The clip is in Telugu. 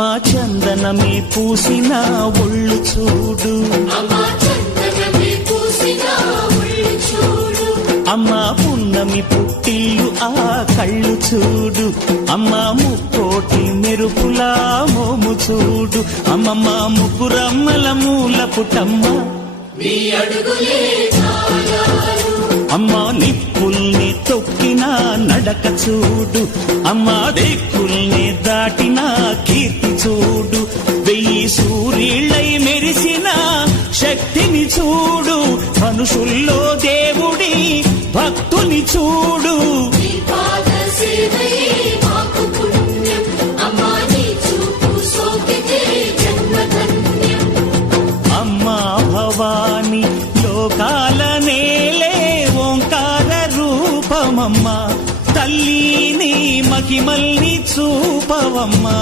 అమ్మా చందనమే పూసిన ఒళ్ళు చూడు, అమ్మా పున్నమి పుట్టిల్లు ఆ కళ్ళు చూడు, అమ్మా ముక్కోటి మెరుపులా మోము చూడు, అమ్మమ్మ ముగ్గురమ్మల మూల పుట్టమ్మ అమ్మా నిప్పుల్ని తొక్కిన నడక చూడు, అమ్మా దిక్కుల్ని దాటిన కీర్తి చూడు, 1000 సూర్యుళ్ళై మెరిసిన శక్తిని చూడు, మనుషుల్లో దేవుడి భక్తుని చూడు. అమ్మా భవాని లోకాల నేలే ఓంకార రూపమమ్మా, తల్లిని మహిమల్ని చూపవమ్మా.